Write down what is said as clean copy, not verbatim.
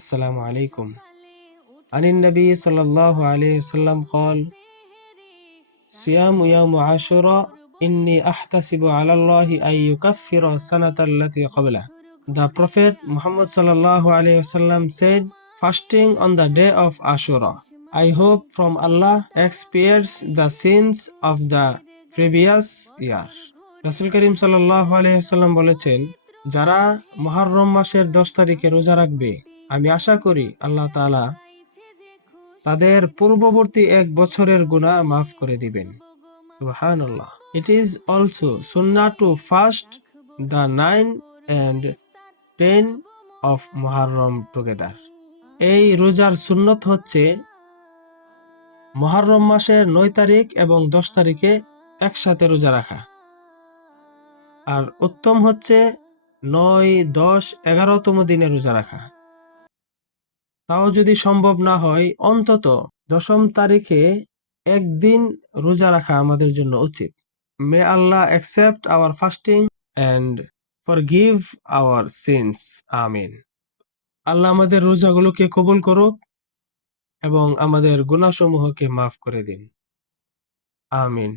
السلام عليكم. عن النبي صلى الله عليه وسلم قال: صيام يوم عاشوراء إني أحتسب على الله أن يكفر السنة التي قبله. The Prophet Muhammad sallallahu alaihi wasallam said, fasting on the day of Ashura, I hope from Allah expiates the sins of the previous year. রাসূল করিম সাল্লাল্লাহু আলাইহি ওয়াসাল্লাম বলেছেন, যারা মুহররম মাসের 10 তারিখে রোজা রাখবে, আমি আশা করি আল্লাহ তাআলা তাদের পূর্ববর্তী এক বছরের গুনাহ মাফ করে দিবেন। সুবহানাল্লাহ। It is also sunnah to fast the 9 and 10 of Muharram together. এই রোজার সুন্নত হচ্ছে মুহররম মাসের 9 তারিখ এবং 10 তারিখে একসাথে রোজা রাখা। আর উত্তম হচ্ছে 9, 10, 11তম দিনে রোজা রাখা। তাও যদি সম্ভব না হয়, অন্তত 10ম তারিখে একদিন রোজা রাখা আমাদের জন্য উচিত। May Allah accept our fasting and forgive our sins. আমিন। আল্লাহ আমাদের রোজাগুলোকে কবুল করুক এবং আমাদের গুনাহসমূহকে মাফ করে দিন। আমিন।